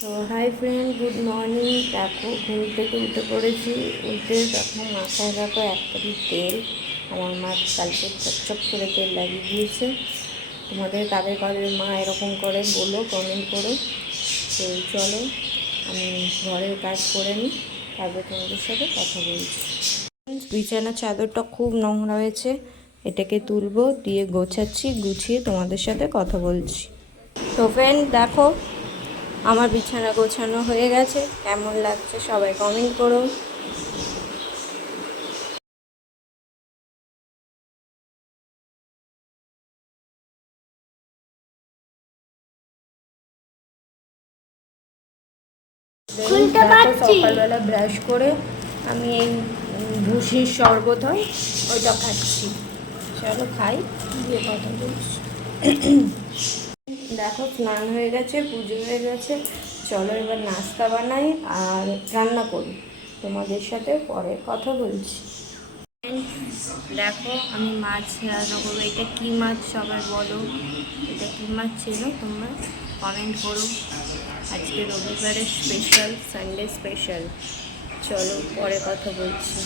তো hi friend, good morning. দেখো ঘুম থেকে উঠে পড়েছি। উঠে দেখো মাথায় দেখো একটাই তেল। আমার মা কালকে চপচপ করে তেল লাগিয়ে দিয়েছে। তোমাদের কাদের কাদের মা এরকম করে বলো, কমেন্ট করো। তো চলো আমি ঘরের কাজ করে নিই, তারপর তোমাদের সাথে কথা বলছি। বিছানার চাদরটা খুব নোংরা হয়েছে, এটাকে তুলবো, দিয়ে গোছাচ্ছি, গুছিয়ে তোমাদের সাথে কথা বলছি। তো ফ্রেন্ড দেখো আমার বিছানা গোছানো হয়ে গেছে। কেমন লাগছে সবাই কমেন্ট করো। দেখো সকালবেলা ব্রাশ করে আমি এই ভুসির শরবত হয় ওইটা খাচ্ছি। চলো খাই, দিয়ে কথা বলছি। দেখো স্নান হয়ে গেছে, পুজো হয়ে গেছে। চলো এবার নাস্তা বানাই আর রান্না করি, তোমাদের সাথে পরে কথা বলছি। দেখো আমি মাছ রান্না করবো। এটা কী মাছ সবাই বলো, এটা কী মাছ ছিল তোমরা কমেন্ট করো। আজকে রবিবারের স্পেশাল, সানডে স্পেশাল। চলো পরে কথা বলছি।